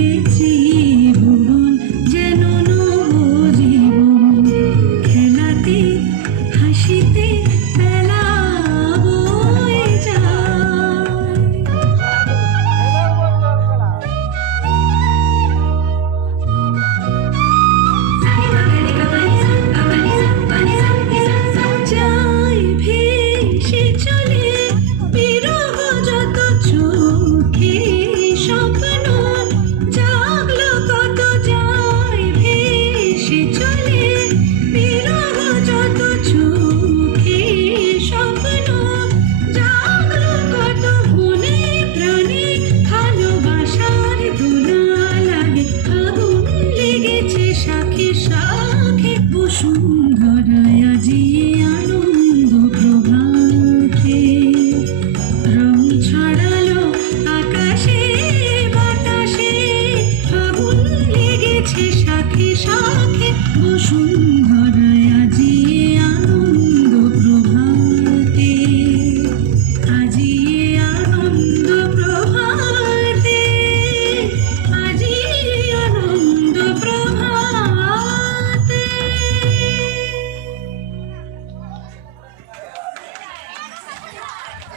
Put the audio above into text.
তুলেছি ভুবন যেন নবজীবন। খেলাতে হাসিতে বেলা বয়ে যায়। যায় ভেসে চলে বিরহ যত চোখে স্বপ্ন জাগলো কত। যায় ভেসে চলে বিরহ যত চোখে স্বপ্ন জাগলো কত। মনে প্রাণে ভালোবাসার দোলা লাগে, আগুন লেগেছে শাখে শাখে। বসুন্ধরায় আজিয়ে আনন্দ প্রভাতে রং ছড়ালো আকাশে বাতাসে। আগুন লেগেছে শাখে শাখে। বসুন্ধরা